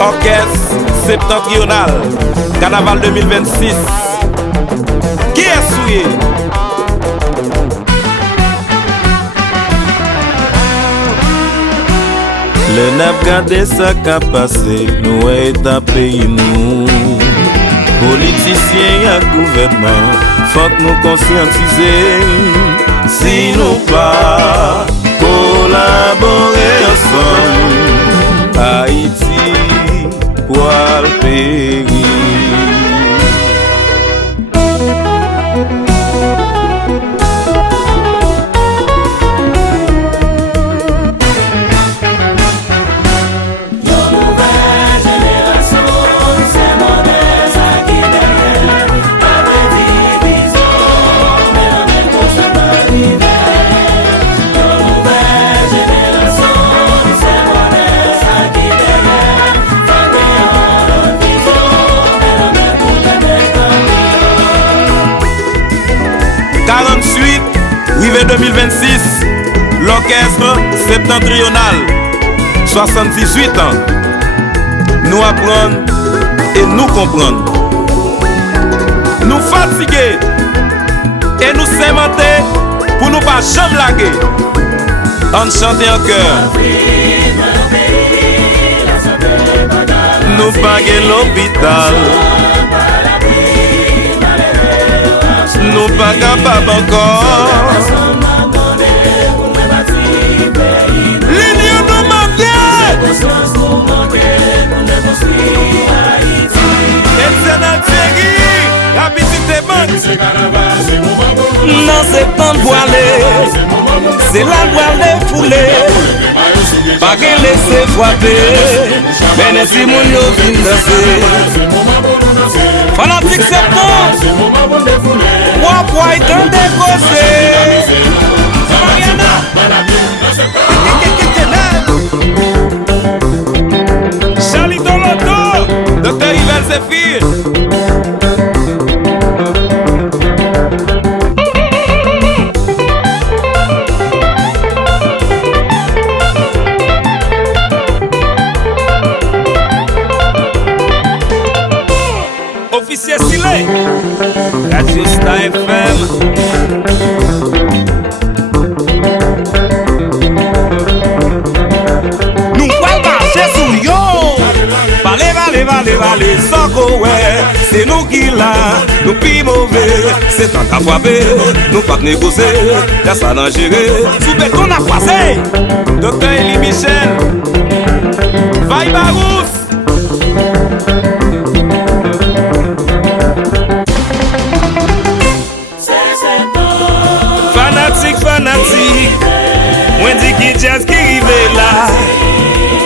Orchestre septentrional, Carnaval 2026. Qui est souillé? Le n'a gardé ça qu'a passé, nous est à pays nous. Politiciens et gouvernement, faut que nous conscientiser. Si nous pas collaborer ensemble, Haïti pour le périr. Rive 2026, l'orchestre septentrional, 78 ans. Nous apprenons et nous comprendre. Nous fatiguer et nous cémenter pour nous pas jamais laguer. On chante en chœur. Nous paguer l'hôpital. Nous pas capables encore. L'union nous manque. Et c'est notre série. La petite banque. Non, c'est pas voilé. C'est la voile foulée. Pas qu'elle laisse frapper. Mais si mon yo vient danser. Fanatique c'est bon. Pourquoi il t'en déposé? Charlie Doloto, Dr. Yvel Zéphir. Officier Silé, Radio Star FM. Nous pas marcher sous yo. Parlez, sans quoi, c'est nous qui là, nous plus mauvais, c'est tant qu'à frapper, nous pas négocier, y'a ça dans gérer, sous béton à croiser. Dr. Elie Michel, Vaille Barousse. Fanatique, moi dis qui jazz qui rive là.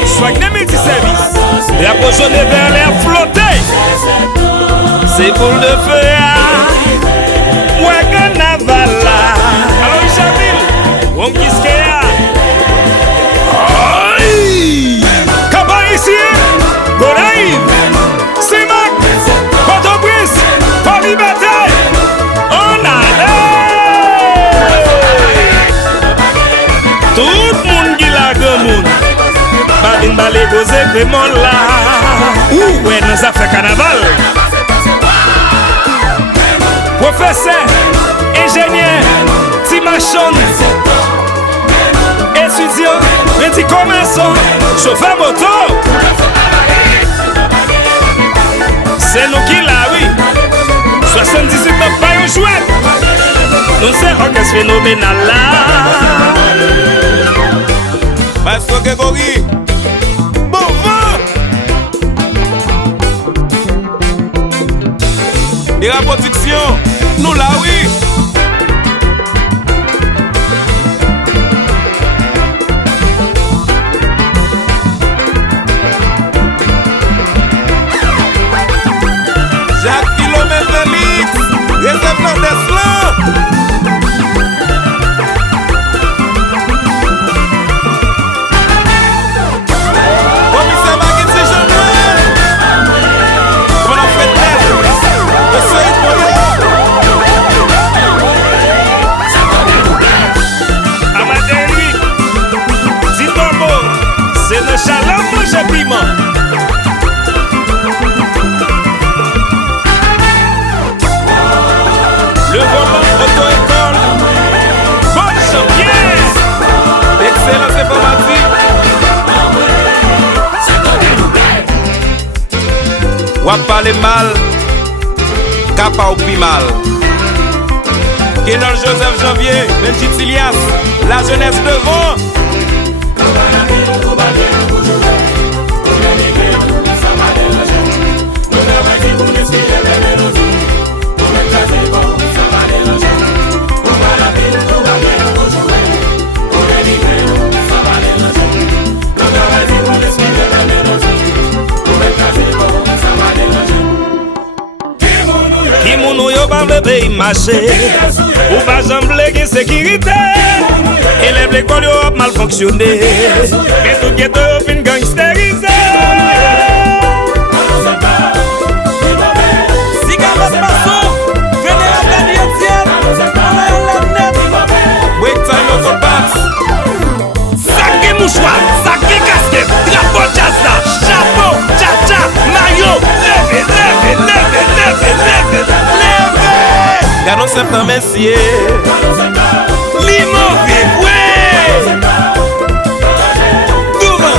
Soit que multi-service, et approcher vers l'air flotté. C'est pour le feu, ouais, carnaval là. Alors, Jamil, on qui se aïe! Comment ici? Gonaïve, Simac, Port-au-Prince, Port-Liberté. On a tout le monde qui l'a gomoun. Badin balé gozé vraiment là. Ouh, ouais, nous a fait carnaval. Professeur, ingénieur, Timachon, étudiant, petit commerçant, chauffeur moto. C'est nous qui l'a, oui. 78 ans, pas un jouet. Nous sommes orchestre phénoménal là. Maestro Grégory, bon vent. Et la production, nous là oui. Jacques Kilomètre Félix, réserve Deslan. Wap parler mal, Kapa ou pi mal. Kenol Joseph Janvier, Benji Tilias, la jeunesse devant. Ki moun yo pa vle pays marché, ou pas jamble gen sécurité. Élève l'école yo ap mal fonctionné, mais tout ghetto yo fin gangsterisé. Si Gabas Passo, Vénérable Etienne, break time auto pass. Saké mouchoir, saké casquette, drapeau jazz là, chapeau, cha-cha, maillot, levez. Gardons septembre messier. Limo ouais. Douvan.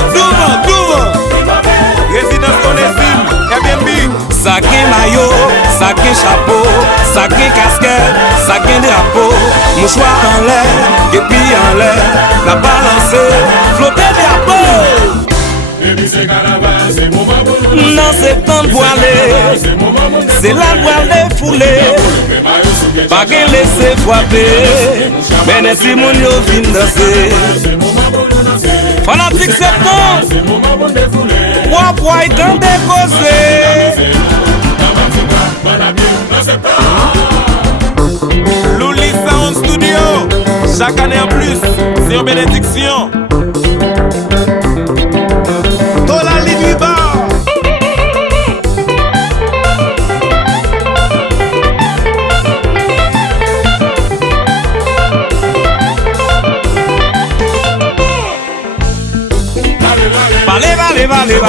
Résidence Onésime, Airbnb. Saké maillot, saké chapeau, saké casquette, saké drapeau, mouchoir en l'air, képi en l'air, la balancé, flotter drapeau. Non c'est temps de voiler, c'est la voile défoulée. Pas qu'elle laisse frapper, mais les simons yo fin danser. Fanatique septembre, wap tant décausé. Louli Sound Studio, chaque année en plus, c'est une bénédiction. Tola Lidwiba.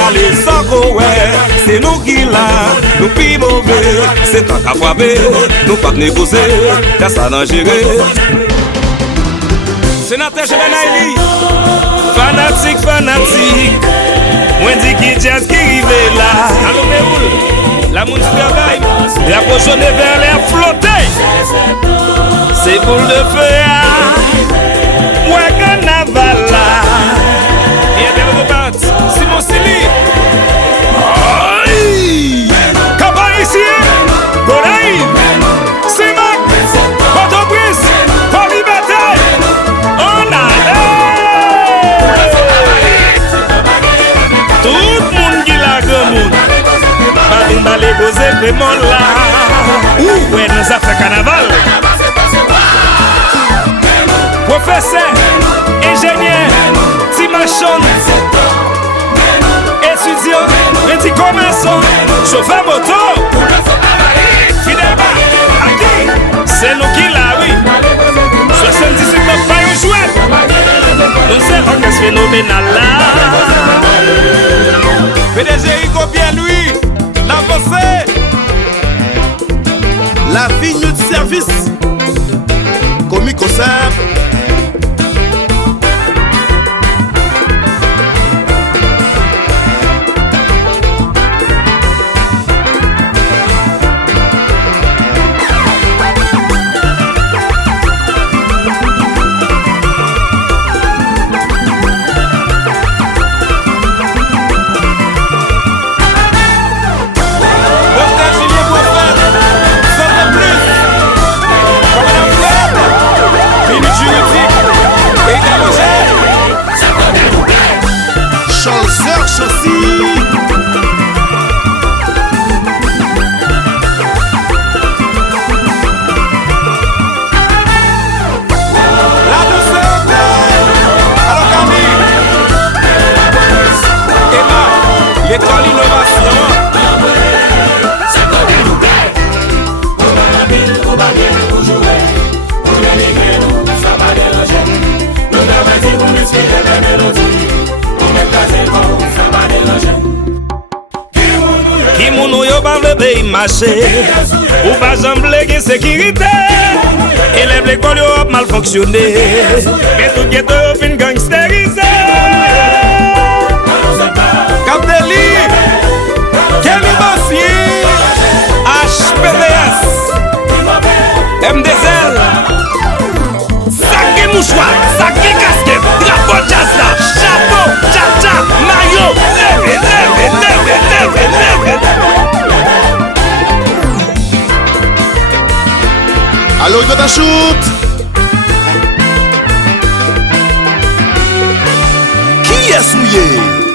Allez, sans ouais, c'est nous qui l'a, nous plus mauvais, c'est toi qui a frappé, nous pas négocier, t'as ça dangereux. Sénateur Chevenaili, fanatique, moi dis qui jazz qui rive là, allô Méoul, la moun du travail, la pochonne vers l'air flotté, c'est boule de feu, ouais carnaval là. Simon Sili. Kaba ici, Boraï, Simac, Port-au-Prince, Port-Liberté. On a tout le monde qui l'a comme nous. Balé gozé vraiment là. Ouais, nous a fait carnaval. Professeur, ingénieur, Timachon. Étudiant, petit commerçant, chauffeur moto, fidèlement, acquis, c'est nous qui l'a, oui. 78 9 pas un jouet. Nous sommes orchestre phénoménal là. PDG Rico bien lui, l'avancée. La vigne de service, comique au simple. Marché, ou pas jamble gen sécurité. Élève l'école yo ap mal fonctionné, mais tout ghetto yo fin gangsterisé. Cap Deli, Kelly Bassier. mouchoir, sac et casquette, drapeau jazz là, chapeau, tcha-tcha, maillot, levez. Allô, il va shoot. Qui est souillé?